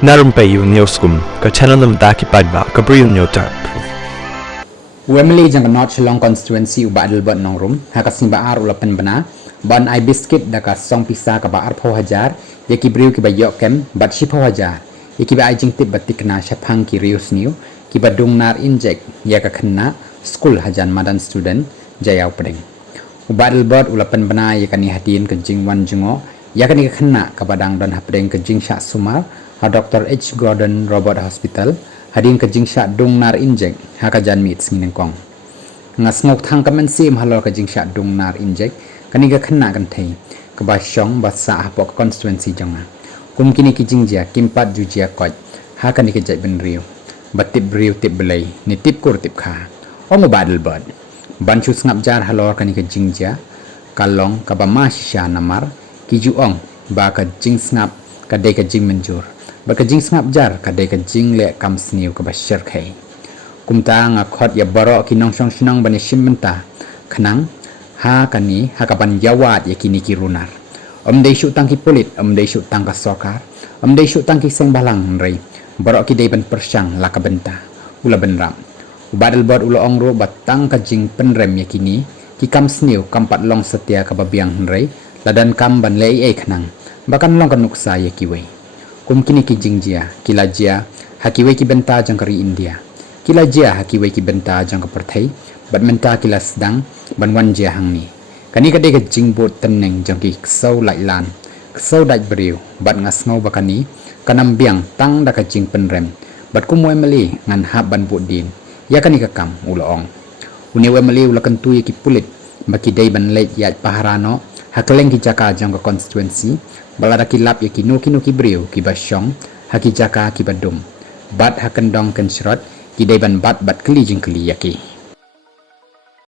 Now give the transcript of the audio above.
Narum payu neoskum ka chananam daki padba ka briu neotarp. Wembley jang not Shillong constituency uba Adelbert nongrum hakasin ba ar ulapan bana ban I biscuit daka song pisa ka ba ar pho hajar yaki briu ki ba yokem bat shi pho hajar yaki ba ajing tip batik na shapang ki rius new ki ba dung nar inject yaka khanna school hajan madan student jayaw pedeng uba Adelbert ulapan bana yakani hadin ke jing wan jungo yakani khanna ka badang don hapdeng ke jing sha sumar ha Dr. H. Gordon Robert Hospital hadin ke jing sha dung nar inject hakajan mit singin kong ngas ngok thang kamen sim halor ke jing sha dung nar inject kani ga khanna kan thei ka ba shong ba sa hapok constituency jonga kum kini ki jing ja kimpat jujia koj ha kani ke jai ben riu batip riu tip belai ni tip kur tip kha ong ba Adelbert ban chu ngap jar halor kani ke jing ja kalong ka ba ma shisha namar ki ju ong ba ka jing ngap ka de ka jing menjur ba ka jing ngap jar ka de ka jing le kam sniu ka ba sher khai kumta nga khot ya baro ki nong song shnong bani shimmenta khanang ha kani ha ka ban yawat ya kini ki runar dei shu tang ki polit dei shu tang ka sokar dei shu tang ki seng balang rei baro ki dei ban persang la ka benta ula benram ubadal bot ula ong ro batang ka jing penrem ya kini ki kam sniu kampat long setia ka babiang rei ladan kam ban lei e khanang bakan long kan nuksa ya ki wei kum kini ki jingjia kilajia hakiwe ki benta jangkari India kilajia hakiwe ki benta jang perthai bat menta kilas dang ban wan jia hangni kani kade ka jingbot tenneng jangki ksau lai lan ksau dai briu bat ngasngau bakani kanam biang tang da ka jing penrem bat kumoi meli ngan hab ban budin ya kani ka kam uloong unewe meli ulakan tu ki pulit baki dai ban leit ya paharano hakeleng ki jaka jang ka constituency balada kilap ya kinu ki briu ki basyong haki jaka ki badum bat hakendong ken srot ki dai ban bat kli jing kli yaki